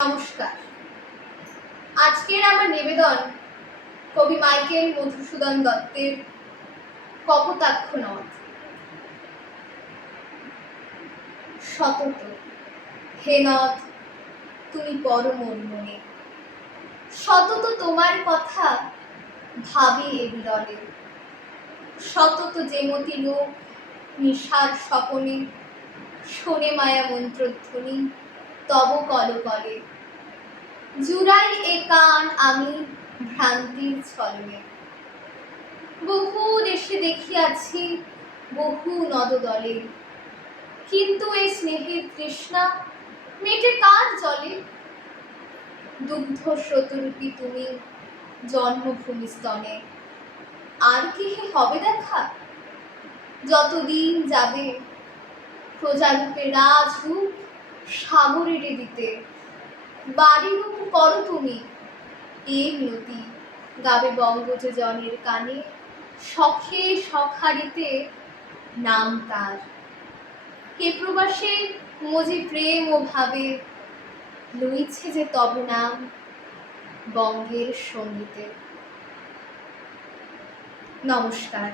নমস্কার। আজকের আমার নিবেদন কবি মাইকেল মধুসূদন দত্তের কপোতাক্ষ নদ। সতত হে নদ, তুমি পরম মনে, সতত তোমার কথা ভাবি এ বিরলে। সতত যেমতি লোক নিশার স্বপনে শোনে মায়া মন্ত্রধ্বনি তব কলকলে। জুড়াই এ কান আমি ভ্রান্তির ছলনে। বহু দেশে দেখিয়াছি বহু নদদলে, কিন্তু এ স্নেহের তৃষ্ণা মেটে কার জলে? দুগ্ধ স্রোতরূপী তুমি জন্মভূমি স্তনে, আর কি হে হবে দেখা? যতদিন যাবে প্রজারূপে রাজরূপ সাগরেরে দিতে, বাড়িরূপ করো তুমি এ মিনতি গাবে বঙ্গযোজনের কানে, শখে সখারিতে নাম তার। হে প্রবাসে মজি প্রেম ও ভাবে, লইছে যে তব নাম বঙ্গের সঙ্গীতে। নমস্কার।